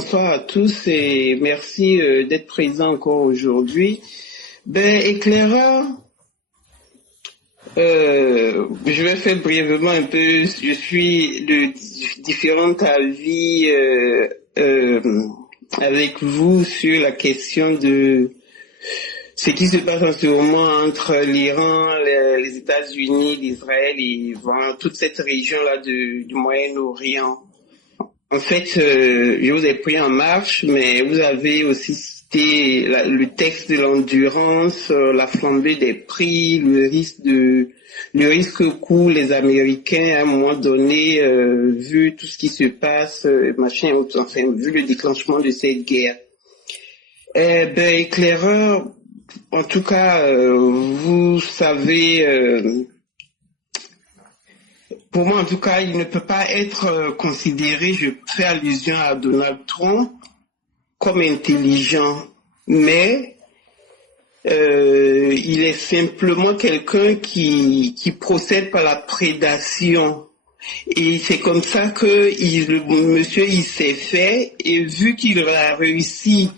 Bonsoir à tous et merci d'être présents encore aujourd'hui. Éclaireur, je vais faire brièvement un peu, je suis de différents avis avec vous sur la question de ce qui se passe en ce moment entre l'Iran, les États-Unis, l'Israël et voilà, toute cette région-là du Moyen-Orient. En fait, je vous ai pris en marche, mais vous avez aussi cité le texte de l'endurance, la flambée des prix, le risque court les Américains à un moment donné, vu tout ce qui se passe, vu le déclenchement de cette guerre. Éclaireur, en tout cas, vous savez. Pour moi, en tout cas, il ne peut pas être considéré, je fais allusion à Donald Trump, comme intelligent, mais il est simplement quelqu'un qui procède par la prédation. Et c'est comme ça que le monsieur, il s'est fait, et vu qu'il a réussi,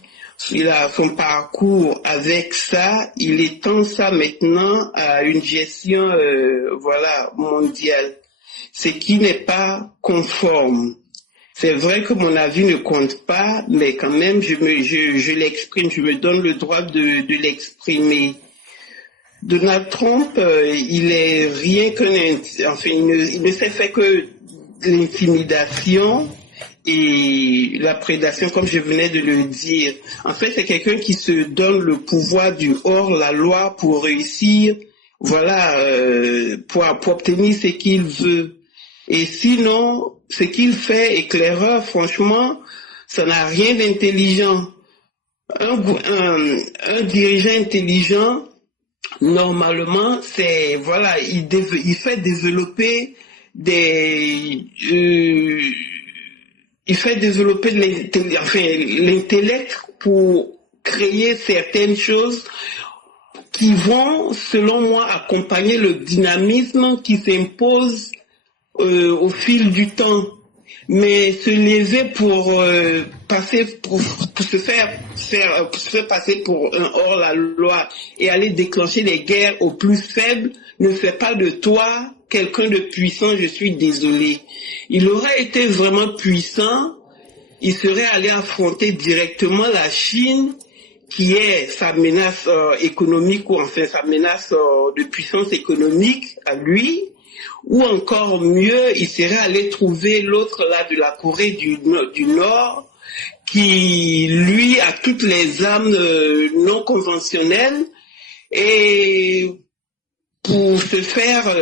il a son parcours avec ça, il étend ça maintenant à une gestion mondiale. Ce qui n'est pas conforme. C'est vrai que mon avis ne compte pas, mais quand même, je l'exprime, je me donne le droit de l'exprimer. Donald Trump, il est rien il ne s'est fait que l'intimidation et la prédation, comme je venais de le dire. En fait, c'est quelqu'un qui se donne le pouvoir du hors-la-loi pour réussir, pour obtenir ce qu'il veut. Et sinon, ce qu'il fait, éclaireur, franchement, ça n'a rien d'intelligent. Un dirigeant intelligent, normalement, il fait développer l'intellect pour créer certaines choses qui vont, selon moi, accompagner le dynamisme qui s'impose au fil du temps. Mais se lever pour se faire passer pour un hors-la-loi et aller déclencher les guerres aux plus faibles ne fait pas de toi quelqu'un de puissant, je suis désolé. Il aurait été vraiment puissant, il serait allé affronter directement la Chine, qui est sa menace économique, ou enfin sa menace de puissance économique à lui, ou encore mieux, il serait allé trouver l'autre là de la Corée du Nord, qui lui a toutes les armes non conventionnelles, et pour se faire,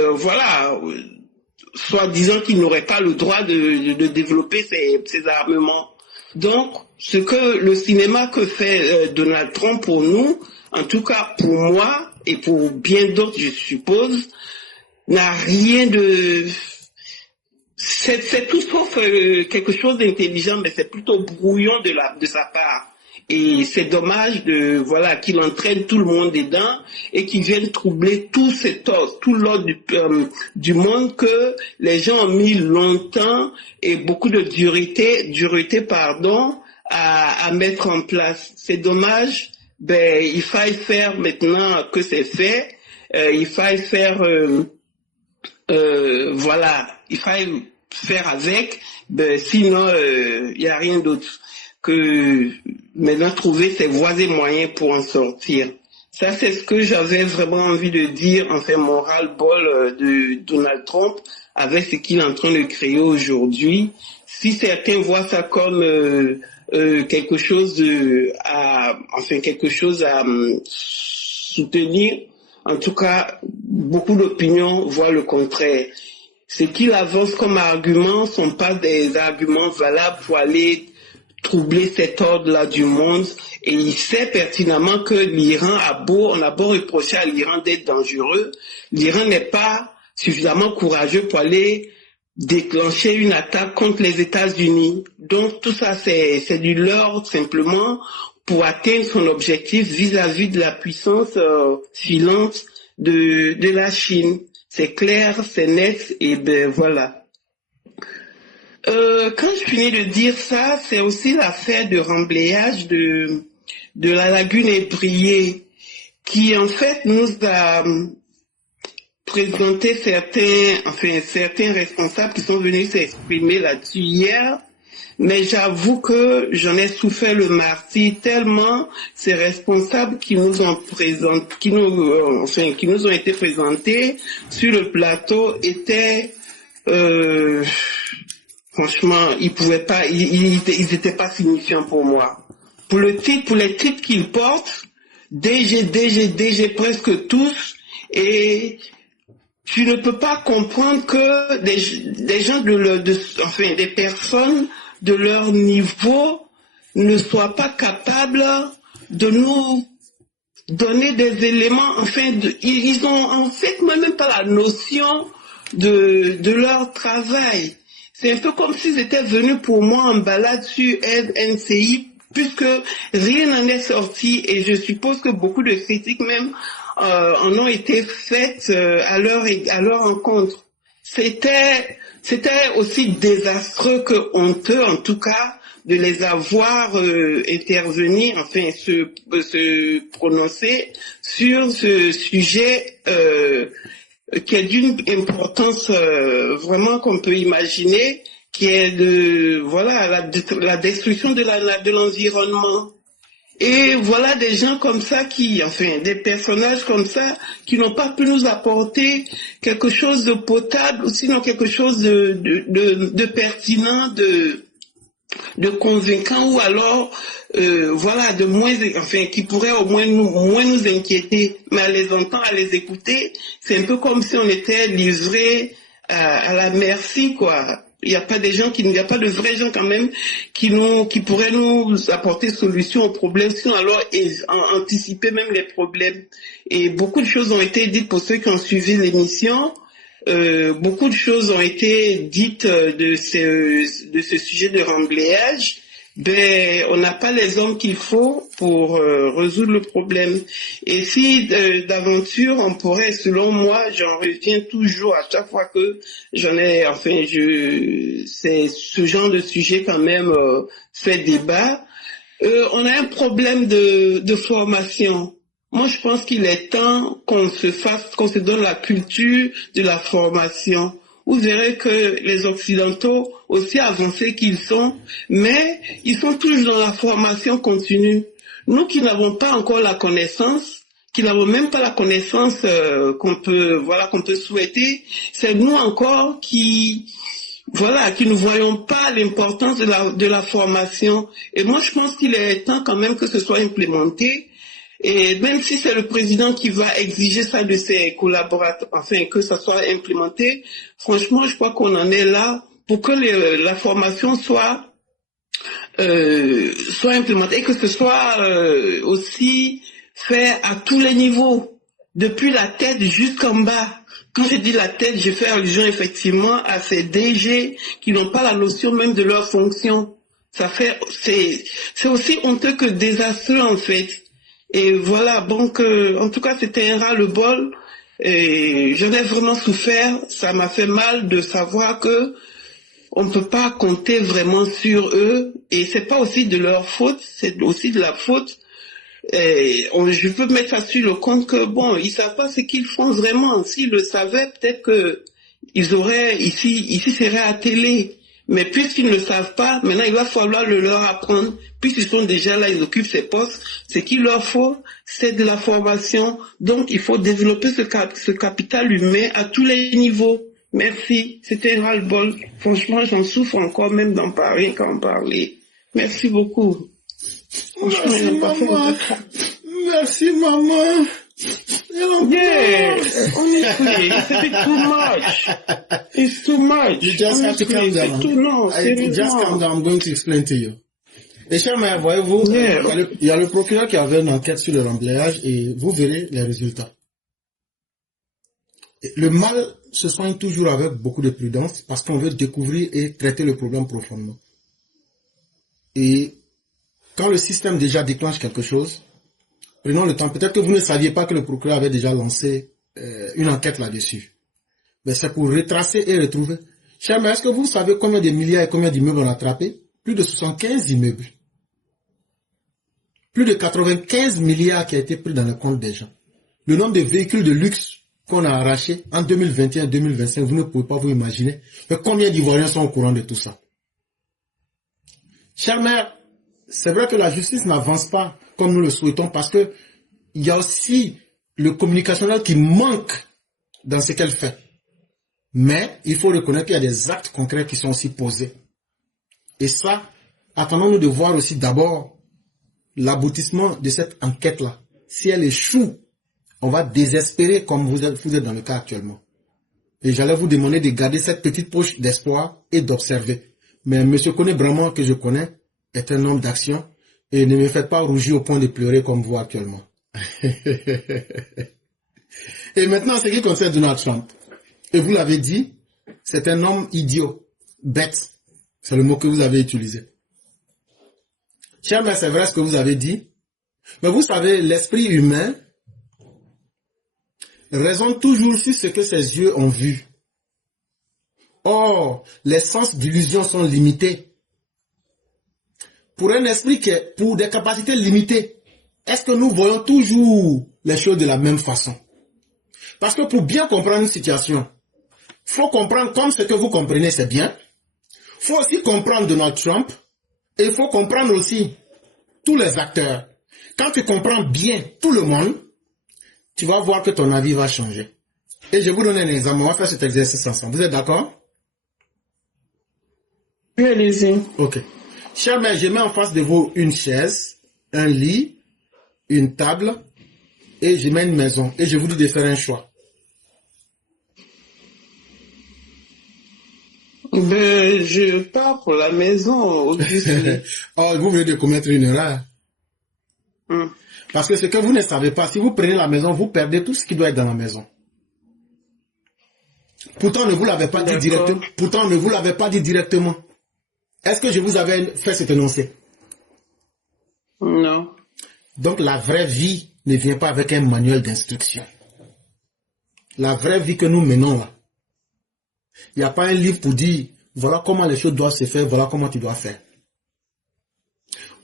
soi-disant qu'il n'aurait pas le droit de développer ses armements. Donc, ce que le cinéma que fait Donald Trump pour nous, en tout cas pour moi et pour bien d'autres, je suppose, n'a rien de... C'est tout sauf quelque chose d'intelligent, mais c'est plutôt brouillon de sa part. Et c'est dommage qu'il entraîne tout le monde dedans et qu'il vienne troubler tout l'ordre du monde que les gens ont mis longtemps et beaucoup de dureté à mettre en place. C'est dommage. Il faille faire maintenant que c'est fait. Il faille faire il faille faire avec, sinon il n'y a rien d'autre que maintenant trouver ses voies et moyens pour en sortir. Ça, c'est ce que j'avais vraiment envie de dire, mon ras-le-bol de Donald Trump avec ce qu'il est en train de créer aujourd'hui. Si certains voient ça comme quelque chose à soutenir, en tout cas, beaucoup d'opinions voient le contraire. Ce qu'il avance comme arguments ne sont pas des arguments valables pour aller troubler cet ordre-là du monde. Et il sait pertinemment que l'Iran on a beau reprocher à l'Iran d'être dangereux, l'Iran n'est pas suffisamment courageux pour aller déclencher une attaque contre les États-Unis. Donc tout ça, c'est du leurre simplement pour atteindre son objectif vis-à-vis de la puissance filante de la Chine. C'est clair, c'est net, et voilà. Quand je finis de dire ça, c'est aussi l'affaire de remblayage de la lagune Ébrié, qui en fait nous a présenté certains responsables qui sont venus s'exprimer là-dessus hier. Mais j'avoue que j'en ai souffert le martyre tellement ces responsables qui nous ont qui nous ont été présentés sur le plateau étaient franchement, ils pouvaient pas, ils étaient pas signifiants pour moi. Pour les titres qu'ils portent, DG presque tous, et tu ne peux pas comprendre que des gens des personnes de leur niveau ne soient pas capables de nous donner des éléments, ils ont en fait même pas la notion de leur travail. C'est un peu comme s'ils étaient venus pour moi en balade sur NCI, puisque rien n'en est sorti, et je suppose que beaucoup de critiques même en ont été faites à leur encontre. C'était aussi désastreux que honteux, en tout cas, de les avoir intervenir, se prononcer sur ce sujet qui est d'une importance vraiment qu'on peut imaginer, qui est la destruction de l'environnement. Et voilà des gens comme ça des personnages comme ça qui n'ont pas pu nous apporter quelque chose de potable, ou sinon quelque chose de pertinent, de convaincant, ou alors de moins, qui pourrait au moins moins nous inquiéter. Mais à les entendre, à les écouter, c'est un peu comme si on était livré à la merci, quoi. Il n'y a pas de vrais gens quand même qui pourraient nous apporter solution aux problèmes, sinon alors anticiper même les problèmes. Et beaucoup de choses ont été dites pour ceux qui ont suivi l'émission. Beaucoup de choses ont été dites de ce sujet de remblayage. On n'a pas les hommes qu'il faut pour résoudre le problème. Et si d'aventure on pourrait, selon moi, j'en reviens toujours à chaque fois que c'est ce genre de sujet quand même fait débat. On a un problème de formation. Moi, je pense qu'il est temps qu'on se donne la culture de la formation. Vous verrez que les Occidentaux, aussi avancés qu'ils sont, mais ils sont toujours dans la formation continue. Nous qui n'avons pas encore la connaissance, qui n'avons même pas la connaissance qu'on peut souhaiter, c'est nous encore qui ne voyons pas l'importance de la formation. Et moi, je pense qu'il est temps quand même que ce soit implémenté. Et même si c'est le président qui va exiger ça de ses collaborateurs, que ça soit implémenté, franchement, je crois qu'on en est là pour que la formation soit implémentée et que ce soit aussi fait à tous les niveaux, depuis la tête jusqu'en bas. Quand je dis la tête, je fais allusion effectivement à ces DG qui n'ont pas la notion même de leur fonction. C'est aussi honteux que désastreux en fait. Et voilà, donc en tout cas c'était un ras-le-bol, et j'en ai vraiment souffert. Ça m'a fait mal de savoir que on ne peut pas compter vraiment sur eux, et c'est pas aussi de leur faute, c'est aussi de la faute. Je peux mettre ça sur le compte que ils savent pas ce qu'ils font vraiment. S'ils le savaient, peut-être que ils auraient ici serait à télé. Mais puisqu'ils ne le savent pas, maintenant il va falloir le leur apprendre. Puisqu'ils sont déjà là, ils occupent ces postes. Ce qu'il leur faut, c'est de la formation. Donc il faut développer ce capital humain à tous les niveaux. Merci. C'était un ras-le-bol. Franchement, j'en souffre encore même d'en parler, qu'en parler. Merci beaucoup. Franchement, merci, maman. Merci, maman. Yes, honestly, it's too much. It's too much. You just have to calm down. Just calm down. I'm going to explain to you. Et cher mère, voyez-vous, il y a le procureur qui avait une enquête sur le remblayage et vous verrez les résultats. Le mal se soigne toujours avec beaucoup de prudence parce qu'on veut découvrir et traiter le problème profondément. Et quand le système déjà déclenche quelque chose, prenons le temps. Peut-être que vous ne saviez pas que le procureur avait déjà lancé une enquête là-dessus. Mais c'est pour retracer et retrouver. Cher, mais est-ce que vous savez combien de milliards et combien d'immeubles on a attrapé? Plus de 75 immeubles. Plus de 95 milliards qui a été pris dans le compte des gens. Le nombre de véhicules de luxe qu'on a arrachés en 2021-2025, vous ne pouvez pas vous imaginer. Mais combien d'Ivoiriens sont au courant de tout ça? Cher mère, c'est vrai que la justice n'avance pas comme nous le souhaitons parce que il y a aussi le communicationnel qui manque dans ce qu'elle fait. Mais il faut reconnaître qu'il y a des actes concrets qui sont aussi posés. Et ça, attendons-nous de voir aussi d'abord l'aboutissement de cette enquête-là. Si elle échoue, on va désespérer comme vous êtes dans le cas actuellement. Et j'allais vous demander de garder cette petite poche d'espoir et d'observer. Mais M. Kone Brahman, que je connais, est un homme d'action et ne me faites pas rougir au point de pleurer comme vous actuellement. Et maintenant, ce qui concerne Donald Trump. Et vous l'avez dit, c'est un homme idiot, bête. C'est le mot que vous avez utilisé. Cher mère, c'est vrai ce que vous avez dit. Mais vous savez, l'esprit humain raisonne toujours sur ce que ses yeux ont vu. Or, les sens d'illusion sont limités. Pour un esprit qui est pour des capacités limitées, est-ce que nous voyons toujours les choses de la même façon? Parce que pour bien comprendre une situation, il faut comprendre comme ce que vous comprenez, c'est bien. Il faut aussi comprendre Donald Trump et il faut comprendre aussi tous les acteurs. Quand tu comprends bien tout le monde, tu vas voir que ton avis va changer. Et je vais vous donner un exemple. On va faire cet exercice ensemble. Vous êtes d'accord? Oui, allez-y. Ok. Chère mère, je mets en face de vous une chaise, un lit, une table, et je mets une maison. Et je vous dis de faire un choix. Ben, je pars pour la maison. Oh, vous venez de commettre une erreur. Parce que ce que vous ne savez pas, si vous prenez la maison, vous perdez tout ce qui doit être dans la maison. Pourtant, ne vous l'avez pas dit directement. Pourtant, ne vous l'avez pas dit directement. Est-ce que je vous avais fait cet énoncé? Non. Donc, la vraie vie ne vient pas avec un manuel d'instruction. La vraie vie que nous menons là, il n'y a pas un livre pour dire, voilà comment les choses doivent se faire, voilà comment tu dois faire.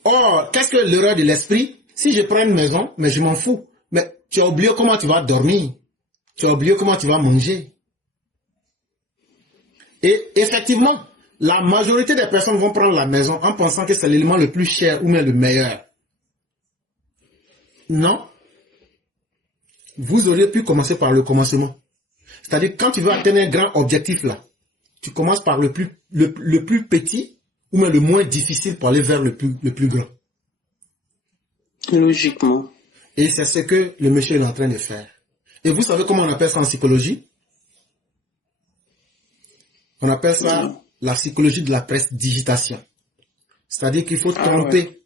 Or, qu'est-ce que l'erreur de l'esprit? Si je prends une maison, mais je m'en fous. Mais tu as oublié comment tu vas dormir. Tu as oublié comment tu vas manger. Et effectivement, la majorité des personnes vont prendre la maison en pensant que c'est l'élément le plus cher ou même le meilleur. Non. Vous auriez pu commencer par le commencement. C'est-à-dire, quand tu veux atteindre un grand objectif là, tu commences par le plus petit ou même le moins difficile pour aller vers le plus grand. Logiquement. Et c'est ce que le monsieur est en train de faire. Et vous savez comment on appelle ça en psychologie? On appelle ça la psychologie de la prestidigitation. C'est-à-dire qu'il faut tromper.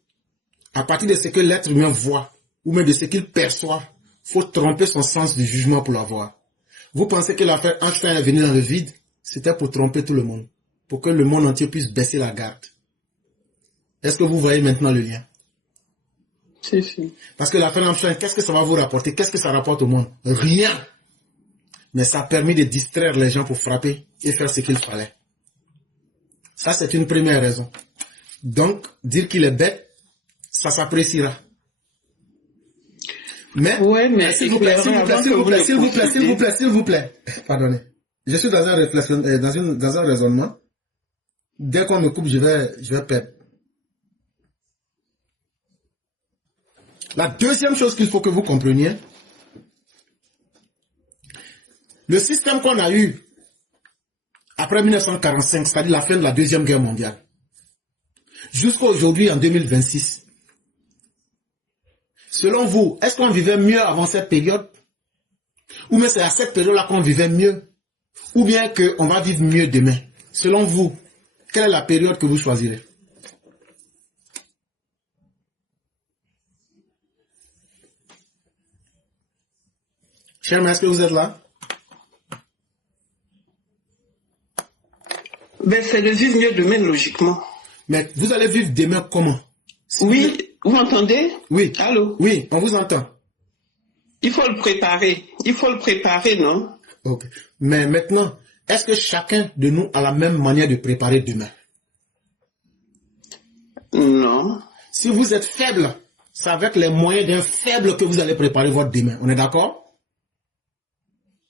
À partir de ce que l'être humain voit, ou même de ce qu'il perçoit, il faut tromper son sens du jugement pour l'avoir. Vous pensez que l'affaire Einstein est venue dans le vide? C'était pour tromper tout le monde. Pour que le monde entier puisse baisser la garde. Est-ce que vous voyez maintenant le lien? Si. Parce que l'affaire Einstein, qu'est-ce que ça va vous rapporter? Qu'est-ce que ça rapporte au monde? Rien. Mais ça a permis de distraire les gens pour frapper et faire ce qu'il fallait. Ça, c'est une première raison. Donc, dire qu'il est bête, ça s'appréciera. Mais, s'il vous plaît. Pardonnez. Je suis dans un raisonnement. Dès qu'on me coupe, je vais perdre. La deuxième chose qu'il faut que vous compreniez, le système qu'on a eu après 1945, c'est-à-dire la fin de la Deuxième Guerre mondiale, jusqu'à aujourd'hui en 2026, selon vous, est-ce qu'on vivait mieux avant cette période? Ou bien c'est à cette période-là qu'on vivait mieux? Ou bien qu'on va vivre mieux demain? Selon vous, quelle est la période que vous choisirez? Cher, est-ce que vous êtes là? Ben, c'est de vivre mieux demain, logiquement. Mais vous allez vivre demain comment? Oui, vous m'entendez? Oui. Allô? Oui, on vous entend. Il faut le préparer. Il faut le préparer, non? Ok. Mais maintenant, est-ce que chacun de nous a la même manière de préparer demain? Non. Si vous êtes faible, c'est avec les moyens d'un faible que vous allez préparer votre demain. On est d'accord?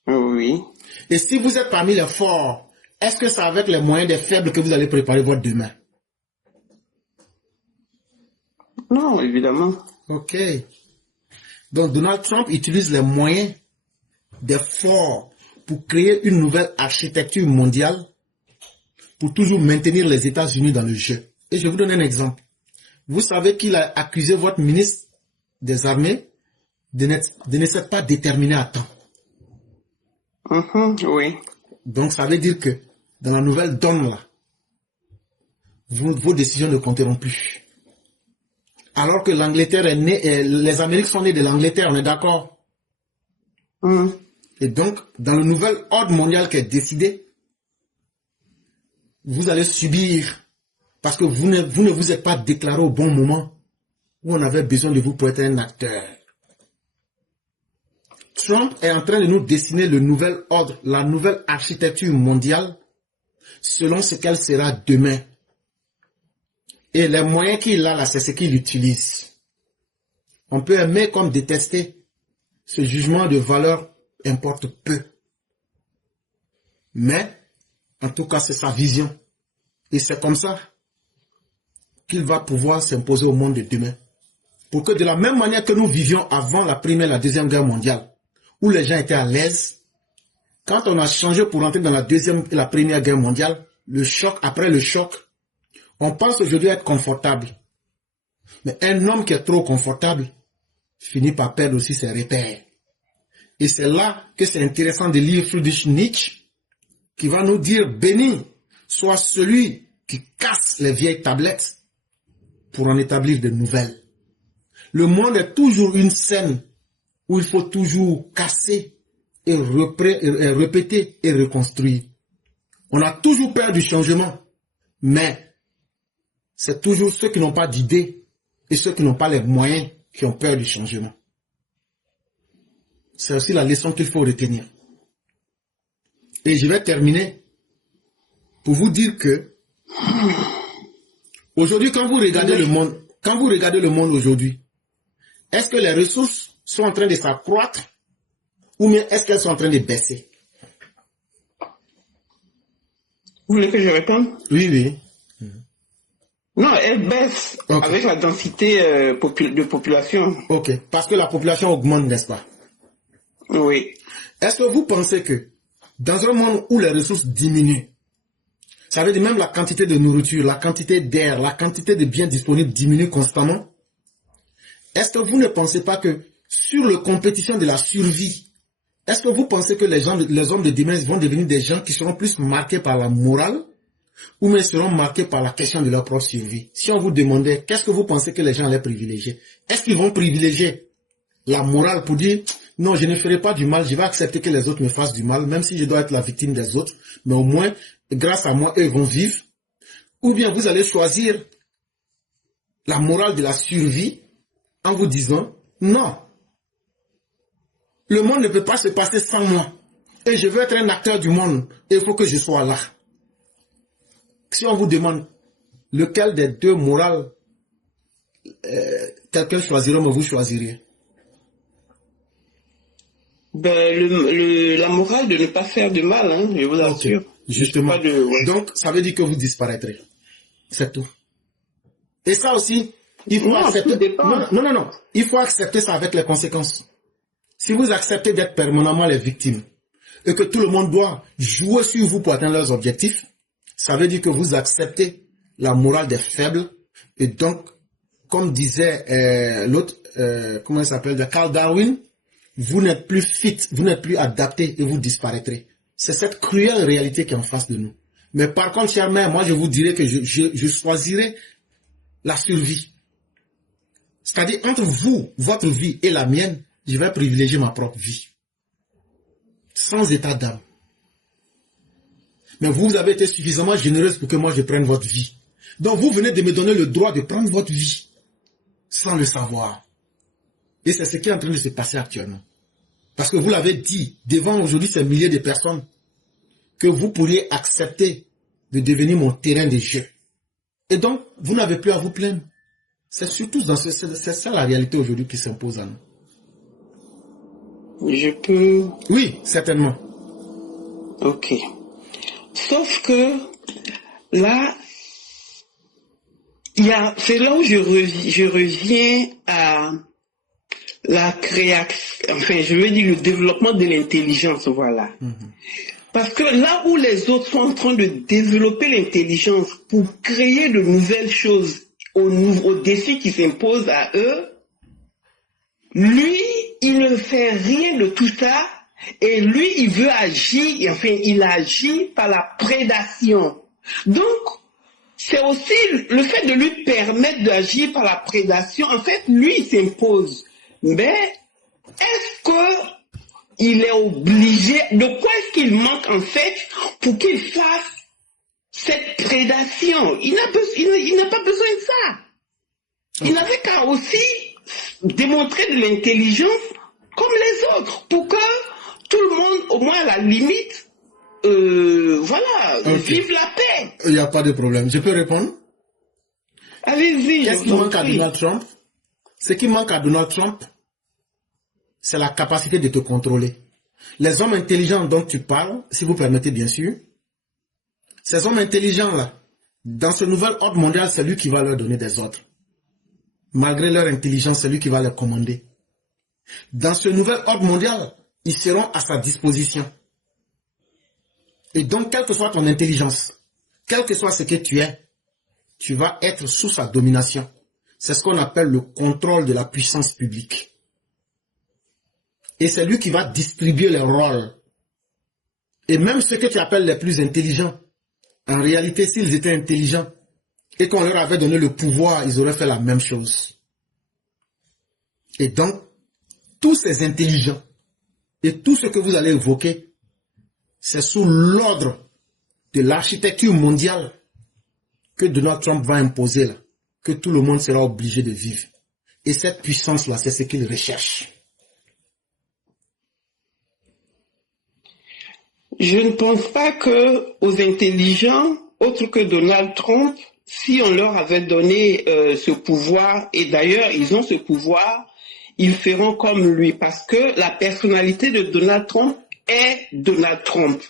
Oui. Et si vous êtes parmi les forts, est-ce que c'est avec les moyens des faibles que vous allez préparer votre demain? Non, évidemment. Ok. Donc Donald Trump utilise les moyens des forts pour créer une nouvelle architecture mondiale pour toujours maintenir les États-Unis dans le jeu. Et je vous donne un exemple. Vous savez qu'il a accusé votre ministre des armées de ne s'être pas déterminé à temps. Oui. Donc ça veut dire que dans la nouvelle donne là, vos décisions ne compteront plus. Alors que l'Angleterre est née, les Amériques sont nées de l'Angleterre, on est d'accord? Et donc, dans le nouvel ordre mondial qui est décidé, vous allez subir, parce que vous ne vous êtes pas déclaré au bon moment où on avait besoin de vous pour être un acteur. Trump est en train de nous dessiner le nouvel ordre, la nouvelle architecture mondiale, selon ce qu'elle sera demain. Et les moyens qu'il a là, c'est ce qu'il utilise. On peut aimer comme détester. Ce jugement de valeur importe peu. Mais, en tout cas, c'est sa vision. Et c'est comme ça qu'il va pouvoir s'imposer au monde de demain. Pour que de la même manière que nous vivions avant la Première et la Deuxième Guerre mondiale, où les gens étaient à l'aise, quand on a changé pour entrer dans la Deuxième et la Première Guerre mondiale, le choc, après le choc, on pense aujourd'hui être confortable. Mais un homme qui est trop confortable finit par perdre aussi ses repères. Et c'est là que c'est intéressant de lire Friedrich Nietzsche, qui va nous dire, béni soit celui qui casse les vieilles tablettes pour en établir de nouvelles. Le monde est toujours une scène où il faut toujours casser et répéter et reconstruire. On a toujours peur du changement, mais c'est toujours ceux qui n'ont pas d'idées et ceux qui n'ont pas les moyens qui ont peur du changement. C'est aussi la leçon qu'il faut retenir. Et je vais terminer pour vous dire que aujourd'hui, quand vous regardez le monde aujourd'hui, est-ce que les ressources sont en train de s'accroître ou bien est-ce qu'elles sont en train de baisser? Vous voulez que je réponde? Oui. Non, elles baissent avec la densité de population. Ok, parce que la population augmente, n'est-ce pas? Oui. Est-ce que vous pensez que dans un monde où les ressources diminuent, ça veut dire même la quantité de nourriture, la quantité d'air, la quantité de biens disponibles diminue constamment? Est-ce que vous ne pensez pas que sur la compétition de la survie, est-ce que vous pensez que les hommes de demain vont devenir des gens qui seront plus marqués par la morale ou mais seront marqués par la question de leur propre survie? Si on vous demandait, qu'est-ce que vous pensez que les gens allaient privilégier? Est-ce qu'ils vont privilégier la morale pour dire, non, je ne ferai pas du mal, je vais accepter que les autres me fassent du mal, même si je dois être la victime des autres, mais au moins, grâce à moi, eux vont vivre? Ou bien vous allez choisir la morale de la survie en vous disant, non, le monde ne peut pas se passer sans moi. Et je veux être un acteur du monde. Et il faut que je sois là. Si on vous demande lequel des deux morales quelqu'un choisira, mais vous choisiriez? La morale de ne pas faire de mal, hein, je vous assure. Justement. Donc, ça veut dire que vous disparaîtrez. C'est tout. Et ça aussi, il faut accepter. Non. Il faut accepter ça avec les conséquences. Si vous acceptez d'être permanemment les victimes et que tout le monde doit jouer sur vous pour atteindre leurs objectifs, ça veut dire que vous acceptez la morale des faibles. Et donc, comme disait l'autre, comment il s'appelle, de Carl Darwin, vous n'êtes plus fit, vous n'êtes plus adapté et vous disparaîtrez. C'est cette cruelle réalité qui est en face de nous. Mais par contre, chère mère, moi je vous dirais que je choisirais la survie. C'est-à-dire, entre vous, votre vie et la mienne, je vais privilégier ma propre vie. Sans état d'âme. Mais vous avez été suffisamment généreuse pour que moi je prenne votre vie. Donc vous venez de me donner le droit de prendre votre vie. Sans le savoir. Et c'est ce qui est en train de se passer actuellement. Parce que vous l'avez dit, devant aujourd'hui ces milliers de personnes, que vous pourriez accepter de devenir mon terrain de jeu. Et donc, vous n'avez plus à vous plaindre. C'est surtout c'est ça la réalité aujourd'hui qui s'impose à nous. Je peux... Oui, certainement. Ok. Sauf que là, c'est là où je reviens à la création, enfin, je veux dire le développement de l'intelligence, voilà. Parce que là où les autres sont en train de développer l'intelligence pour créer de nouvelles choses aux défis qui s'imposent à eux, lui, il ne fait rien de tout ça, et lui, il veut agir, enfin, il agit par la prédation. Donc, c'est aussi le fait de lui permettre d'agir par la prédation, en fait, lui, il s'impose. Mais, est-ce que il est obligé, de quoi est-ce qu'il manque, en fait, pour qu'il fasse cette prédation? Il n'a pas besoin de ça. Il n'avait qu'à aussi démontrer de l'intelligence comme les autres, pour que tout le monde, au moins à la limite, vive la paix. Il n'y a pas de problème. Je peux répondre? Allez-y. Qu'est-ce qui manque à Donald Trump? Ce qui manque à Donald Trump, c'est la capacité de te contrôler. Les hommes intelligents dont tu parles, si vous permettez bien sûr, ces hommes intelligents-là, dans ce nouvel ordre mondial, c'est lui qui va leur donner des ordres. Malgré leur intelligence, c'est lui qui va les commander. Dans ce nouvel ordre mondial, ils seront à sa disposition. Et donc, quelle que soit ton intelligence, quel que soit ce que tu es, tu vas être sous sa domination. C'est ce qu'on appelle le contrôle de la puissance publique. Et c'est lui qui va distribuer les rôles. Et même ceux que tu appelles les plus intelligents, en réalité, s'ils étaient intelligents et qu'on leur avait donné le pouvoir, ils auraient fait la même chose. Et donc, tous ces intelligents et tout ce que vous allez évoquer, c'est sous l'ordre de l'architecture mondiale que Donald Trump va imposer là, que tout le monde sera obligé de vivre. Et cette puissance-là, c'est ce qu'il recherche. Je ne pense pas que aux intelligents, autres que Donald Trump, si on leur avait donné ce pouvoir, et d'ailleurs ils ont ce pouvoir, ils feront comme lui, parce que la personnalité de Donald Trump est Donald Trump.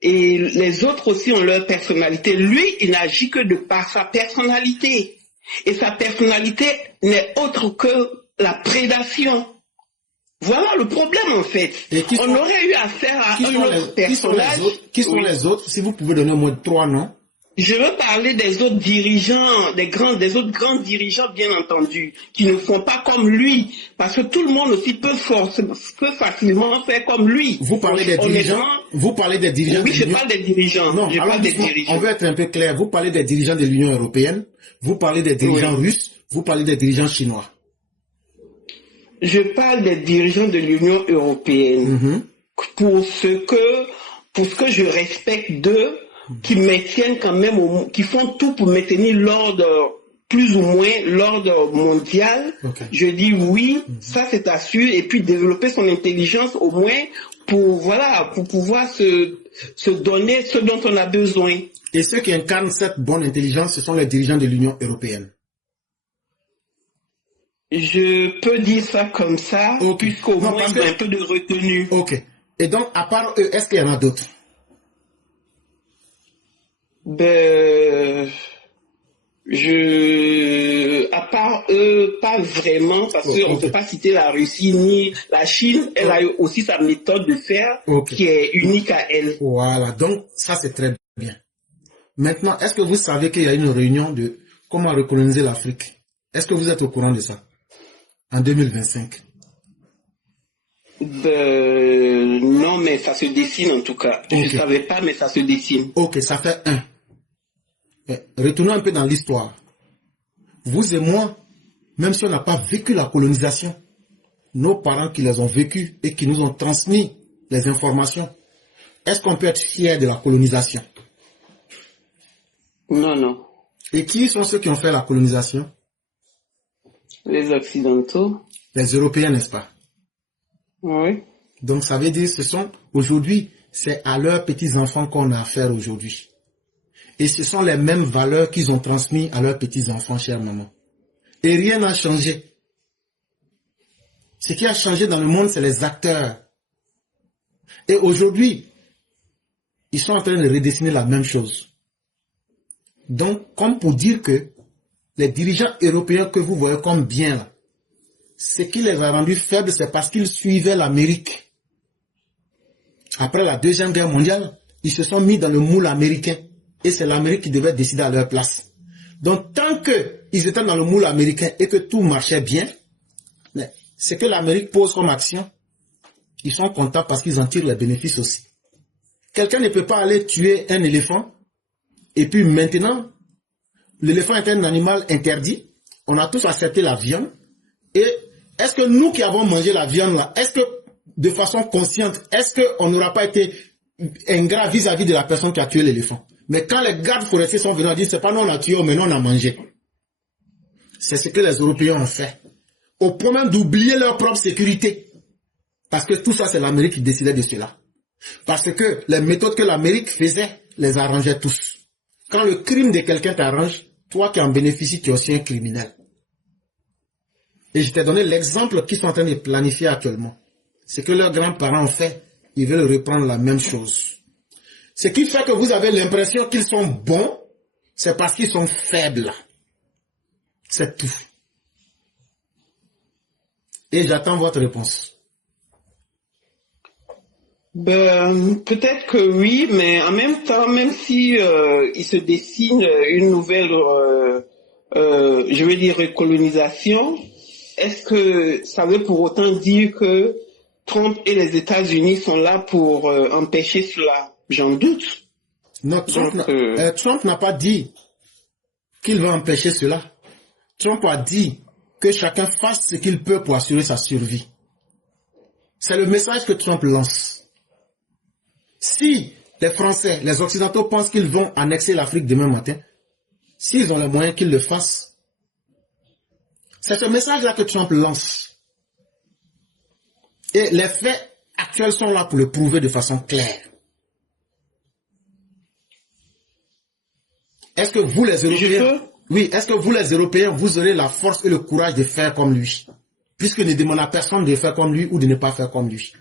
Et les autres aussi ont leur personnalité. Lui, il n'agit que de par sa personnalité. Et sa personnalité n'est autre que la prédation. Voilà le problème en fait. On aurait eu affaire à un autre personnage. Qui sont les autres? Si vous pouvez donner au moins 3 noms. Je veux parler des autres dirigeants, des autres grands dirigeants bien entendu, qui ne font pas comme lui, parce que tout le monde aussi peut facilement faire comme lui. Vous parlez des dirigeants? Vous parlez des dirigeants? Oui, je parle des dirigeants. Non, je parle des dirigeants. On veut être un peu clair. Vous parlez des dirigeants de l'Union européenne, vous parlez des dirigeants russes, vous parlez des dirigeants chinois. Je parle des dirigeants de l'Union européenne. Pour ce que je respecte d'eux, qui maintiennent quand même, qui font tout pour maintenir l'ordre, plus ou moins l'ordre mondial. Okay. Je dis oui, ça c'est assuré, et puis développer son intelligence au moins pour pouvoir se donner ce dont on a besoin. Et ceux qui incarnent cette bonne intelligence, ce sont les dirigeants de l'Union européenne. Je peux dire ça comme ça, puisqu'au moins il y a un peu de retenue. Ok. Et donc, à part eux, est-ce qu'il y en a d'autres? À part eux, pas vraiment, parce qu'on ne peut pas citer la Russie ni la Chine. Elle a aussi sa méthode de faire qui est unique à elle. Voilà, donc ça c'est très bien. Maintenant, est-ce que vous savez qu'il y a une réunion de comment recoloniser l'Afrique? Est-ce que vous êtes au courant de ça? En 2025. Non, mais ça se dessine en tout cas. Je ne savais pas, mais ça se dessine. Ok, ça fait 1. Retournons un peu dans l'histoire. Vous et moi, même si on n'a pas vécu la colonisation, nos parents qui les ont vécus et qui nous ont transmis les informations, est-ce qu'on peut être fier de la colonisation? Non, non. Et qui sont ceux qui ont fait la colonisation? Les Occidentaux. Les Européens, n'est-ce pas? Oui. Donc ça veut dire que ce sont aujourd'hui c'est à leurs petits-enfants qu'on a affaire aujourd'hui. Et ce sont les mêmes valeurs qu'ils ont transmises à leurs petits-enfants, chère maman. Et rien n'a changé. Ce qui a changé dans le monde, c'est les acteurs. Et aujourd'hui, ils sont en train de redessiner la même chose. Donc, comme pour dire que les dirigeants européens que vous voyez comme bien là, ce qui les a rendus faibles, c'est parce qu'ils suivaient l'Amérique. Après la Deuxième Guerre mondiale, ils se sont mis dans le moule américain. Et c'est l'Amérique qui devait décider à leur place. Donc, tant qu'ils étaient dans le moule américain et que tout marchait bien, ce que l'Amérique pose comme action, ils sont contents parce qu'ils en tirent les bénéfices aussi. Quelqu'un ne peut pas aller tuer un éléphant et puis maintenant, l'éléphant est un animal interdit. On a tous accepté la viande. Et est-ce que nous qui avons mangé la viande là, est-ce que de façon consciente, est-ce qu'on n'aura pas été ingrat vis-à-vis de la personne qui a tué l'éléphant? Mais quand les gardes forestiers sont venus dire, c'est pas nous on a tué, mais nous on a mangé. C'est ce que les Européens ont fait. Au point même d'oublier leur propre sécurité. Parce que tout ça, c'est l'Amérique qui décidait de cela. Parce que les méthodes que l'Amérique faisait les arrangeaient tous. Quand le crime de quelqu'un t'arrange, toi qui en bénéficies, tu es aussi un criminel. Et je t'ai donné l'exemple qu'ils sont en train de planifier actuellement. Ce que leurs grands-parents ont fait, ils veulent reprendre la même chose. Ce qui fait que vous avez l'impression qu'ils sont bons, c'est parce qu'ils sont faibles. C'est tout. Et j'attends votre réponse. Ben, peut-être que oui, mais en même temps, même si il se dessine une nouvelle, je veux dire, recolonisation, est-ce que ça veut pour autant dire que Trump et les États-Unis sont là pour empêcher cela? J'en doute. Non, Trump n'a pas dit qu'il va empêcher cela. Trump a dit que chacun fasse ce qu'il peut pour assurer sa survie. C'est le message que Trump lance. Si les Français, les Occidentaux pensent qu'ils vont annexer l'Afrique demain matin, s'ils ont les moyens qu'ils le fassent, c'est ce message-là que Trump lance. Et les faits actuels sont là pour le prouver de façon claire. Est-ce que vous les Européens, oui, est-ce que vous les Européens, vous aurez la force et le courage de faire comme lui, puisque ne demande à personne de faire comme lui ou de ne pas faire comme lui?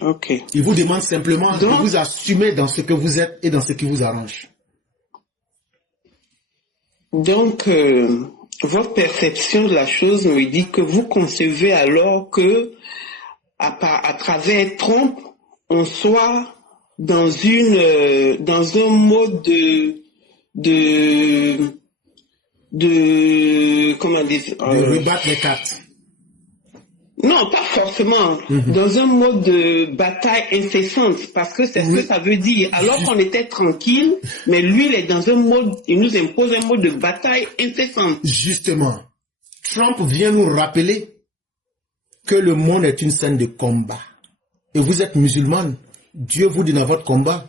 Ok. Il vous demande simplement de vous assumer dans ce que vous êtes et dans ce qui vous arrange. Donc, votre perception de la chose me dit que vous concevez alors que, à travers Trump, on soit dans un mode comment dire, de rebattre les cartes. Non, pas forcément. Dans un mode de bataille incessante, parce que c'est ce que ça veut dire. Alors qu'on était tranquille, mais lui, il est dans un mode, il nous impose un mode de bataille incessante. Justement, Trump vient nous rappeler que le monde est une scène de combat. Et vous êtes musulmane. Dieu vous dit dans votre combat,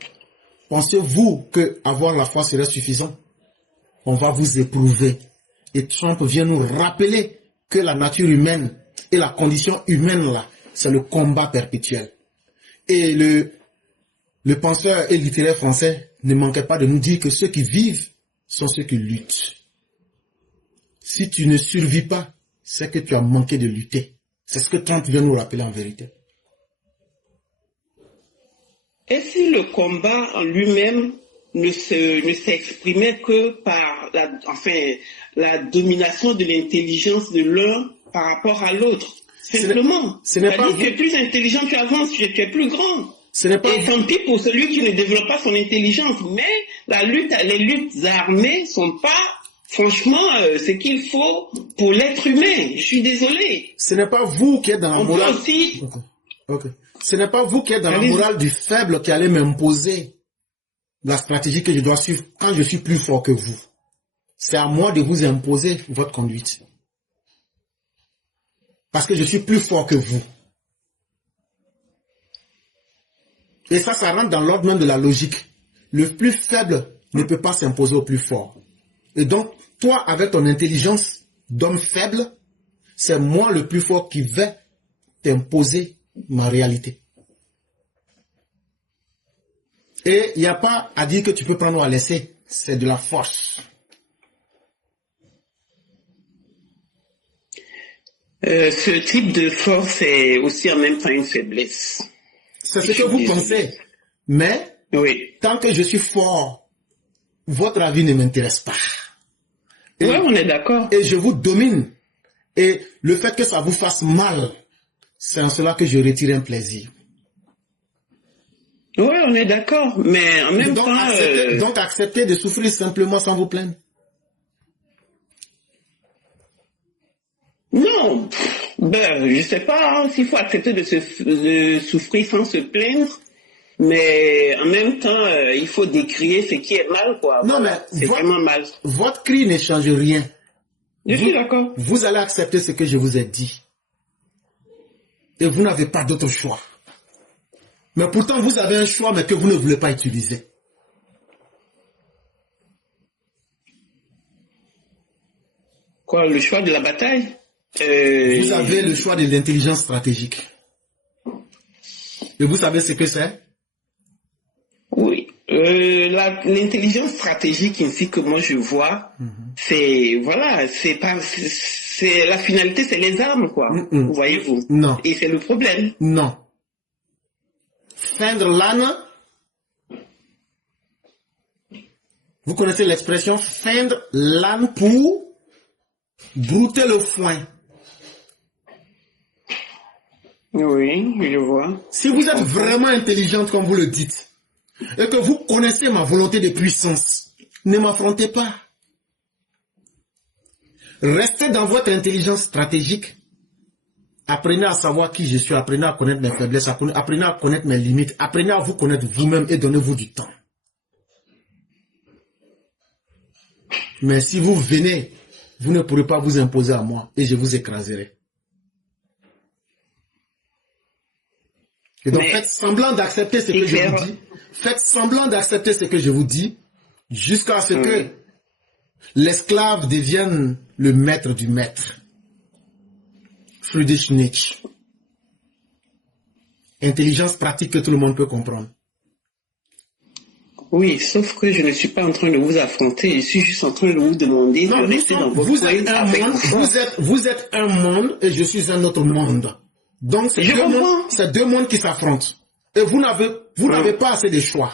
pensez-vous que avoir la foi serait suffisant? On va vous éprouver. Et Trump vient nous rappeler que la nature humaine et la condition humaine là, c'est le combat perpétuel. Et le penseur et littéraire français ne manquait pas de nous dire que ceux qui vivent sont ceux qui luttent. Si tu ne survis pas, c'est que tu as manqué de lutter. C'est ce que Trump vient nous rappeler en vérité. Et si le combat en lui-même ne s'exprimait que par la domination de l'intelligence de l'un par rapport à l'autre, simplement. C'est-à-dire que tu es plus intelligent, tu avances, tu es plus grand. Et tant pis pour celui qui ne développe pas son intelligence. Mais les luttes armées sont pas, franchement, ce qu'il faut pour l'être humain. Je suis désolé. Ce n'est pas vous qui êtes dans la morale. Aussi... Okay. Ce n'est pas vous qui êtes dans la morale du faible qui allez m'imposer la stratégie que je dois suivre quand je suis plus fort que vous. C'est à moi de vous imposer votre conduite. Parce que je suis plus fort que vous. Et ça rentre dans l'ordre même de la logique. Le plus faible ne peut pas s'imposer au plus fort. Et donc, toi, avec ton intelligence d'homme faible, c'est moi le plus fort qui vais t'imposer ma réalité. Et il n'y a pas à dire que tu peux prendre ou à laisser. C'est de la force. Ce type de force est aussi en même temps une faiblesse. C'est ce que vous pensez. Mais, Oui. tant que je suis fort, votre avis ne m'intéresse pas. Oui, on est d'accord. Et je vous domine. Et le fait que ça vous fasse mal, c'est en cela que je retire un plaisir. Oui, on est d'accord. Mais en même temps... Donc acceptez de souffrir simplement sans vous plaindre. Non, ben, je sais pas hein, s'il faut accepter de souffrir sans se plaindre, mais en même temps, il faut décrier ce qui est mal, quoi. Non, voilà, mais c'est vraiment mal. Votre cri ne change rien. Je suis d'accord. Vous allez accepter ce que je vous ai dit. Et vous n'avez pas d'autre choix. Mais pourtant, vous avez un choix, mais que vous ne voulez pas utiliser. Quoi, le choix de la bataille? Vous avez le choix de l'intelligence stratégique. Et vous savez ce que c'est? Oui. L'intelligence stratégique ainsi que moi je vois, c'est voilà, c'est la finalité, c'est les armes, quoi. Voyez-vous. Non. Et c'est le problème. Non. Feindre l'âne. Vous connaissez l'expression feindre l'âne pour brouter le foin. Oui, je vois. Si vous êtes vraiment intelligente comme vous le dites, et que vous connaissez ma volonté de puissance, ne m'affrontez pas. Restez dans votre intelligence stratégique. Apprenez à savoir qui je suis, apprenez à connaître mes faiblesses, apprenez à connaître mes limites, apprenez à vous connaître vous-même et donnez-vous du temps. Mais si vous venez, vous ne pourrez pas vous imposer à moi et je vous écraserai. Et donc faites semblant d'accepter ce que je vous dis. Faites semblant d'accepter ce que je vous dis jusqu'à ce que l'esclave devienne le maître du maître. Friedrich Nietzsche. Intelligence pratique que tout le monde peut comprendre. Oui, sauf que je ne suis pas en train de vous affronter, je suis juste en train de vous demander de rester dans votre vous êtes un monde, vous êtes un monde et je suis un autre monde. Donc c'est deux mondes qui s'affrontent. Et vous n'avez pas assez de choix.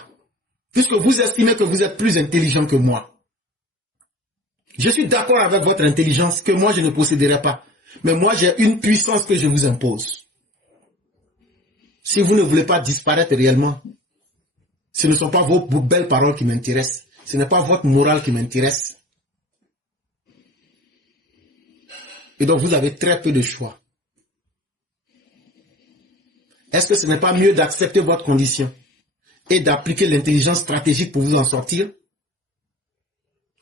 Puisque vous estimez que vous êtes plus intelligent que moi. Je suis d'accord avec votre intelligence que moi je ne posséderai pas. Mais moi j'ai une puissance que je vous impose. Si vous ne voulez pas disparaître réellement, ce ne sont pas vos belles paroles qui m'intéressent. Ce n'est pas votre morale qui m'intéresse. Et donc vous avez très peu de choix. Est-ce que ce n'est pas mieux d'accepter votre condition et d'appliquer l'intelligence stratégique pour vous en sortir?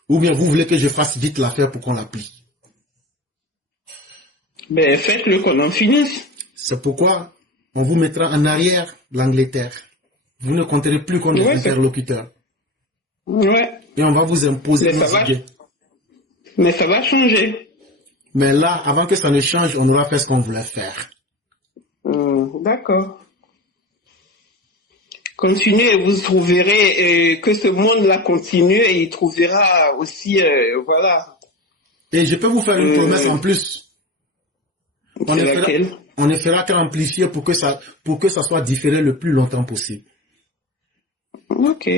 Ou bien vous voulez que je fasse vite l'affaire pour qu'on l'applique? Ben, faites-le qu'on en finisse. C'est pourquoi on vous mettra en arrière l'Angleterre. Vous ne compterez plus contre les interlocuteurs. Ouais. Et on va vous imposer nos idées. Mais ça va changer. Mais là, avant que ça ne change, on aura fait ce qu'on voulait faire. D'accord. Continuez et vous trouverez que ce monde-là continue et il trouvera aussi, voilà. Et je peux vous faire une promesse en plus. On ne fera qu'amplifier pour que ça soit différé le plus longtemps possible. Ok.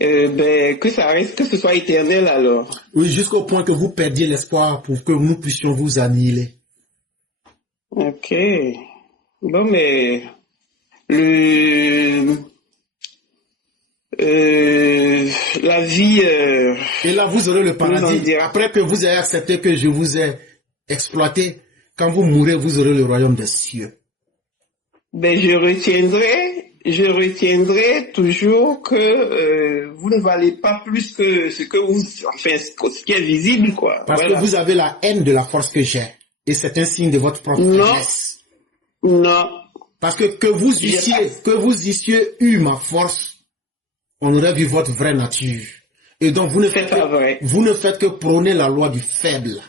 Ben, que ça reste, que ce soit éternel alors. Oui, jusqu'au point que vous perdiez l'espoir pour que nous puissions vous annihiler. Ok. Bon, mais la vie... Et là, vous aurez le paradis. Après que vous ayez accepté que je vous ai exploité, quand vous mourrez, vous aurez le royaume des cieux. Ben, je retiendrai toujours que vous ne valez pas plus que ce que vous... Enfin, ce qui est visible, quoi. Parce que vous avez la haine de la force que j'ai. Et c'est un signe de votre propre faiblesse. Non. Parce que vous eussiez eu ma force, on aurait vu votre vraie nature. Et donc vous ne faites que prôner la loi du faible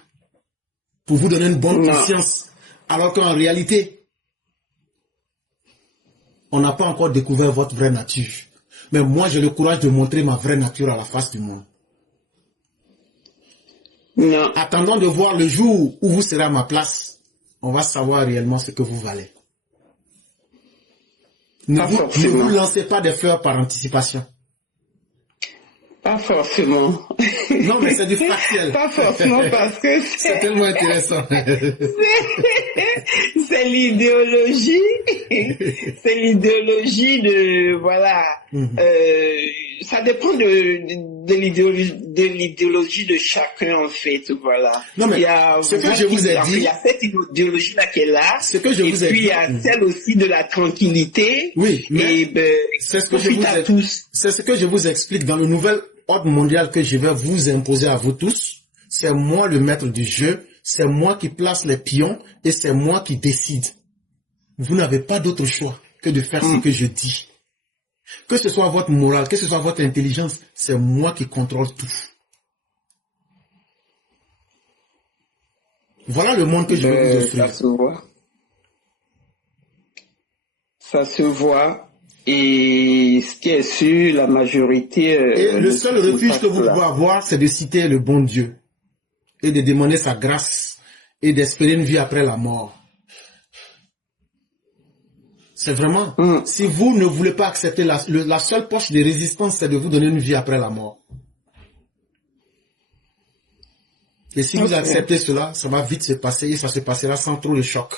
pour vous donner une bonne conscience. Alors qu'en réalité, on n'a pas encore découvert votre vraie nature. Mais moi, j'ai le courage de montrer ma vraie nature à la face du monde. Non. Attendons de voir le jour où vous serez à ma place. On va savoir réellement ce que vous valez. Ne vous lancez pas des fleurs par anticipation. Pas forcément. Non, mais c'est du factuel. Pas forcément parce que c'est tellement intéressant. C'est l'idéologie. C'est l'idéologie de, voilà. Ça dépend de l'idéologie de chacun, en fait, voilà. Non, mais ce que je vous ai dit. Il y a cette idéologie-là qui est là. Ce que je vous ai dit. Et puis, il y a celle aussi de la tranquillité. Oui, mais c'est ce que je vous explique dans le nouvel ordre mondial que je vais vous imposer à vous tous. C'est moi le maître du jeu, c'est moi qui place les pions et c'est moi qui décide. Vous n'avez pas d'autre choix que de faire ce que je dis. Que ce soit votre morale, que ce soit votre intelligence, c'est moi qui contrôle tout. Voilà le monde que je vais vous offrir. Ça se voit. Ça se voit. Et ce qui est sûr, la majorité... et le seul refuge que vous pouvez avoir, c'est de citer le bon Dieu et de demander sa grâce et d'espérer une vie après la mort. C'est vraiment... Si vous ne voulez pas accepter la seule poche de résistance, c'est de vous donner une vie après la mort. Et si vous acceptez cela, ça va vite se passer et ça se passera sans trop de choc.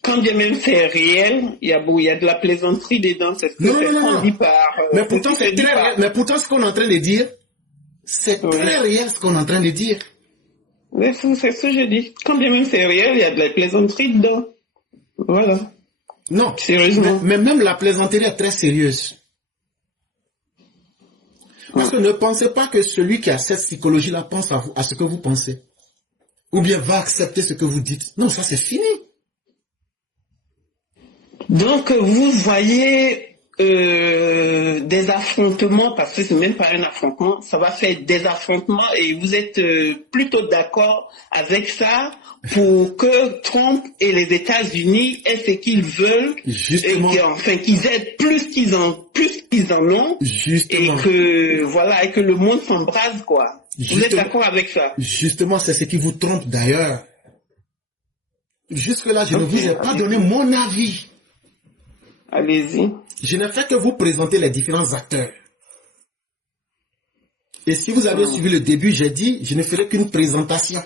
Quand bien même c'est réel, il y a de la plaisanterie dedans. C'est ce que non. Dit par... mais pourtant, c'est très réel. Mais pourtant, ce qu'on est en train de dire, c'est très réel ce qu'on est en train de dire. Oui, c'est ce que je dis. Quand bien même c'est réel, il y a de la plaisanterie dedans. Voilà. Non, sérieusement. Mais même la plaisanterie est très sérieuse. Parce que ne pensez pas que celui qui a cette psychologie-là pense à ce que vous pensez. Ou bien va accepter ce que vous dites. Non, ça c'est fini. Donc vous voyez des affrontements, parce que c'est même pas un affrontement, ça va faire des affrontements et vous êtes plutôt d'accord avec ça pour que Trump et les États-Unis aient ce qu'ils veulent. Justement. Et qu'ils aient plus qu'ils en ont. Justement. Et que le monde s'embrase, quoi. Justement. Vous êtes d'accord avec ça? Justement, c'est ce qui vous trompe d'ailleurs. Jusque-là, je ne vous ai pas donné mon avis. Allez-y. Je n'ai fait que vous présenter les différents acteurs. Et si vous avez suivi le début, j'ai dit, je ne ferai qu'une présentation.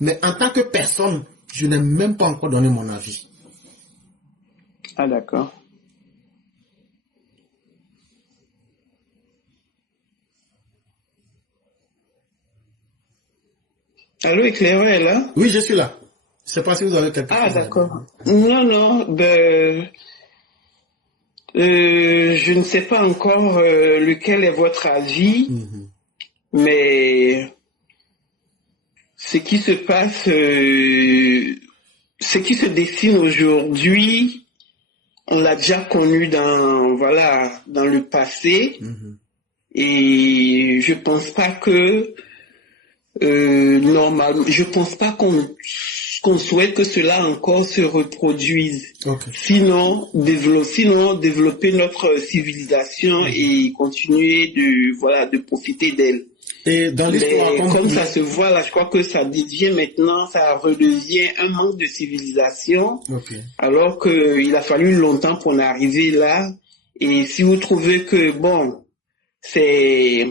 Mais en tant que personne, je n'ai même pas encore donné mon avis. Ah, d'accord. Allô, éclaireur est là? Oui, je suis là. Je ne sais pas si vous avez quelque chose. Ah, d'accord. Non, je ne sais pas encore lequel est votre avis, mais ce qui se passe, ce qui se dessine aujourd'hui, on l'a déjà connu dans le passé, et je pense pas que normalement, je pense pas qu'on souhaite que cela encore se reproduise. Okay. Sinon développer notre civilisation et continuer de profiter d'elle. Et dans l'histoire, comme ça se voit là, je crois que ça devient maintenant, ça redevient un manque de civilisation. Okay. Alors qu'il a fallu longtemps pour en arriver là. Et si vous trouvez que si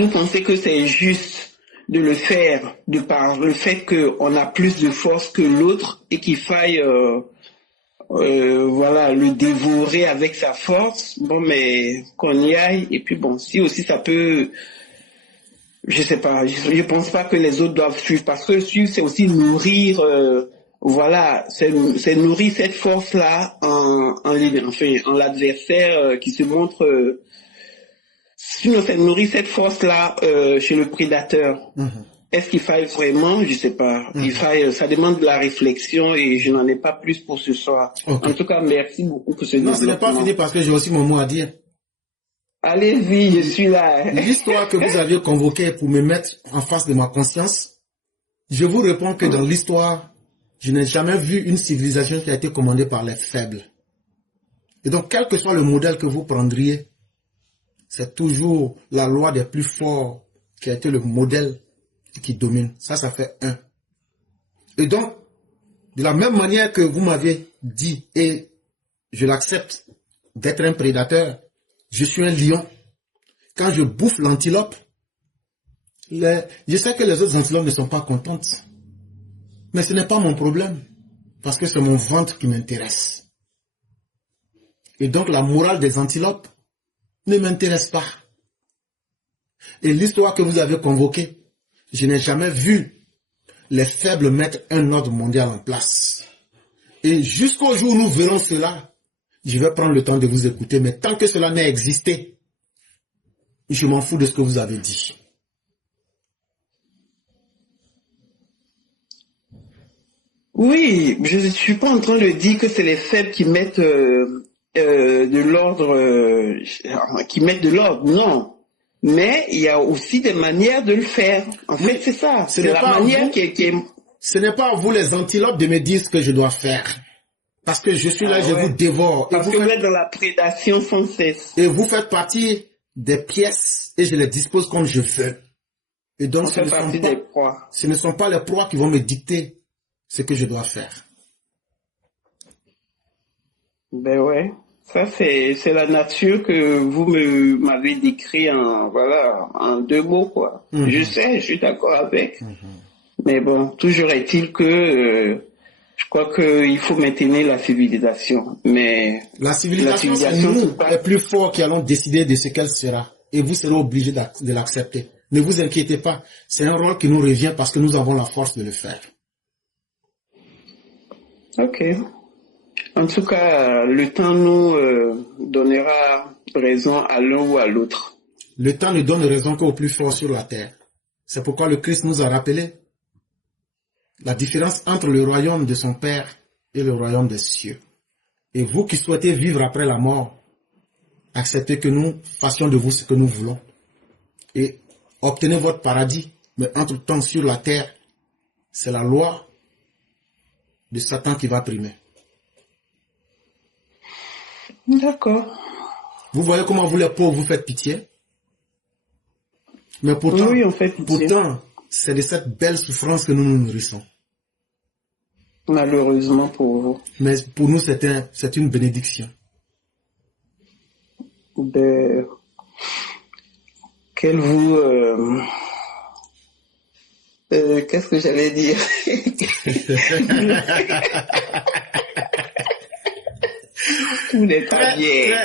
vous pensez que c'est juste de le faire de par le fait qu'on a plus de force que l'autre et qu'il faille le dévorer avec sa force, mais qu'on y aille. Et puis si aussi ça peut, je sais pas, je pense pas que les autres doivent suivre, parce que suivre c'est aussi nourrir c'est nourrir cette force là en l'adversaire qui se montre sinon, ça nourrit cette force-là chez le prédateur. Est-ce qu'il faille vraiment? Je sais pas. Ça demande de la réflexion et je n'en ai pas plus pour ce soir. Okay. En tout cas, merci beaucoup pour ce développement. Non, ce n'est pas fini parce que j'ai aussi mon mot à dire. Allez-y, je suis là. L'histoire que vous aviez convoquée pour me mettre en face de ma conscience, Je vous réponds que dans l'histoire, je n'ai jamais vu une civilisation qui a été commandée par les faibles. Et donc, quel que soit le modèle que vous prendriez, c'est toujours la loi des plus forts qui a été le modèle qui domine. Ça fait un. Et donc, de la même manière que vous m'avez dit, et je l'accepte, d'être un prédateur, je suis un lion. Quand je bouffe l'antilope, je sais que les autres antilopes ne sont pas contentes. Mais ce n'est pas mon problème. Parce que c'est mon ventre qui m'intéresse. Et donc la morale des antilopes ne m'intéresse pas. Et l'histoire que vous avez convoquée, je n'ai jamais vu les faibles mettre un ordre mondial en place. Et jusqu'au jour où nous verrons cela, je vais prendre le temps de vous écouter. Mais tant que cela n'a existé, je m'en fous de ce que vous avez dit. Oui, je ne suis pas en train de dire que c'est les faibles qui mettent de l'ordre, non. Mais il y a aussi des manières de le faire. En fait, c'est ça. C'est la manière qui est... Ce n'est pas à vous les antilopes de me dire ce que je dois faire. Parce que je suis là, je vous dévore. Parce que vous êtes dans la prédation sans cesse. Et vous faites partie des pièces et je les dispose comme je veux. Et donc, ce ne sont pas les proies qui vont me dicter ce que je dois faire. Ben ouais, ça c'est la nature que vous m'avez décrit en 2 mots quoi. Je sais, je suis d'accord avec. Mais bon, toujours est-il que je crois qu'il faut maintenir la civilisation. Mais la civilisation c'est nous, les plus forts, qui allons décider de ce qu'elle sera. Et vous serez obligés de l'accepter. Ne vous inquiétez pas, c'est un rôle qui nous revient parce que nous avons la force de le faire. Ok. En tout cas, le temps nous donnera raison à l'un ou à l'autre. Le temps ne donne raison qu'au plus fort sur la terre. C'est pourquoi le Christ nous a rappelé la différence entre le royaume de son Père et le royaume des cieux. Et vous qui souhaitez vivre après la mort, acceptez que nous fassions de vous ce que nous voulons. Et obtenez votre paradis. Mais entre-temps, sur la terre, c'est la loi de Satan qui va primer. D'accord. Vous voyez comment vous les pauvres vous faites pitié? Mais pourtant, oui, on fait pitié. Pourtant, c'est de cette belle souffrance que nous nous nourrissons. Malheureusement pour vous. Mais pour nous, c'est une bénédiction. Qu'elle vous... qu'est-ce que j'allais dire? Tout n'est pas bien.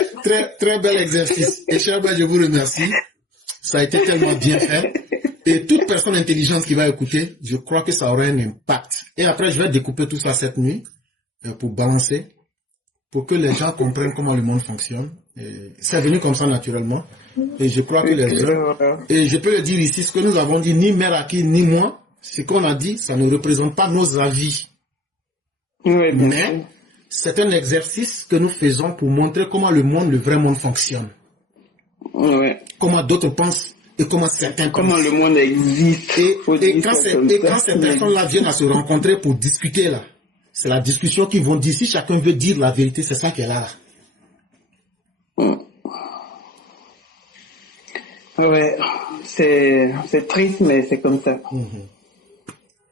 Très bel exercice. Et cher, je vous remercie. Ça a été tellement bien fait. Et toute personne intelligente qui va écouter, je crois que ça aurait un impact. Et après, je vais découper tout ça cette nuit pour balancer, pour que les gens comprennent comment le monde fonctionne. C'est venu comme ça naturellement. Et je crois que les gens... Et je peux le dire ici, ce que nous avons dit, ni Meraki, ni moi, ce qu'on a dit, ça ne représente pas nos avis. Oui, mais c'est un exercice que nous faisons pour montrer comment le monde, le vrai monde fonctionne. Oui. Comment d'autres pensent et comment certains comment pensent. Le monde existe. Et quand ces personnes-là viennent à se rencontrer pour discuter là, c'est la discussion qu'ils vont dire. Si chacun veut dire la vérité, c'est ça qu'elle a là. Ouais, c'est triste, mais c'est comme ça.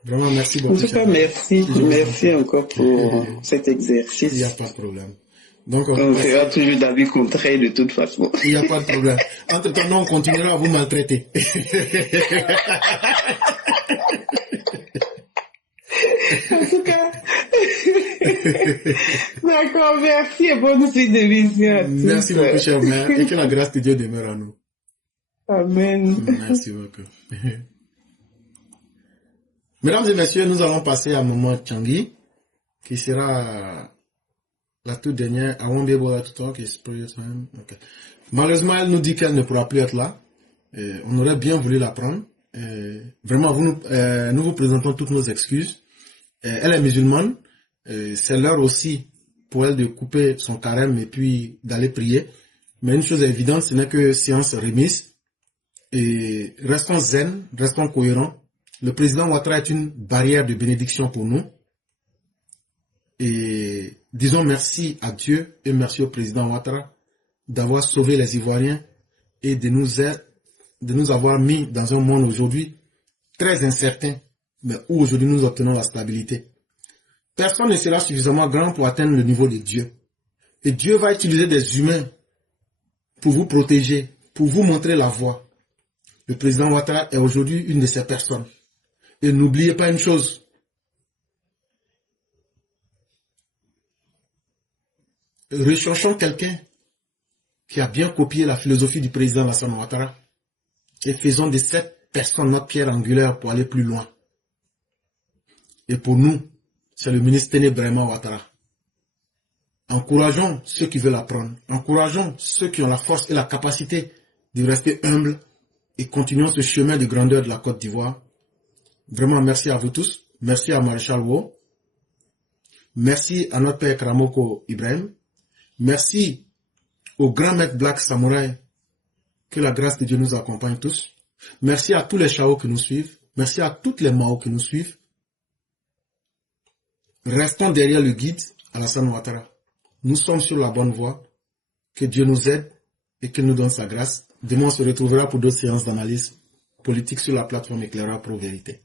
Vraiment, merci beaucoup. En tout cas, merci encore pour cet exercice. Il n'y a pas de problème. Donc, on sera toujours d'avis contraire de toute façon. Il n'y a pas de problème. Entre-temps, nous, on continuera à vous maltraiter. En tout cas, d'accord, merci et bonne suite de vision. Merci beaucoup, cher mère, et que la grâce de Dieu demeure à nous. Amen. Merci beaucoup. Mesdames et messieurs, nous allons passer à Maman Changi, qui sera la toute dernière. I won't be able to talk, it's prayer time. Okay. Malheureusement, elle nous dit qu'elle ne pourra plus être là. On aurait bien voulu la prendre. Vraiment, nous vous présentons toutes nos excuses. Elle est musulmane. C'est l'heure aussi pour elle de couper son carême et puis d'aller prier. Mais une chose est évidente, ce n'est que séance remise. Et restons zen, restons cohérents. Le président Ouattara est une barrière de bénédiction pour nous. Et disons merci à Dieu et merci au président Ouattara d'avoir sauvé les Ivoiriens et de nous avoir mis dans un monde aujourd'hui très incertain, mais où aujourd'hui nous obtenons la stabilité. Personne ne sera suffisamment grand pour atteindre le niveau de Dieu. Et Dieu va utiliser des humains pour vous protéger, pour vous montrer la voie. Le président Ouattara est aujourd'hui une de ces personnes. Et n'oubliez pas une chose. Recherchons quelqu'un qui a bien copié la philosophie du président Alassane Ouattara et faisons de cette personne notre pierre angulaire pour aller plus loin. Et pour nous, c'est le ministre Téné-Braima Ouattara. Encourageons ceux qui veulent apprendre. Encourageons ceux qui ont la force et la capacité de rester humbles et continuons ce chemin de grandeur de la Côte d'Ivoire. Vraiment, merci à vous tous. Merci à Maréchal Wo. Merci à notre père Kramoko Ibrahim. Merci au grand maître Black Samouraï. Que la grâce de Dieu nous accompagne tous. Merci à tous les Chao qui nous suivent. Merci à toutes les Mao qui nous suivent. Restons derrière le guide, Alassane Ouattara. Nous sommes sur la bonne voie. Que Dieu nous aide et qu'il nous donne sa grâce. Demain, on se retrouvera pour d'autres séances d'analyse politique sur la plateforme Éclaireur Pro Vérité.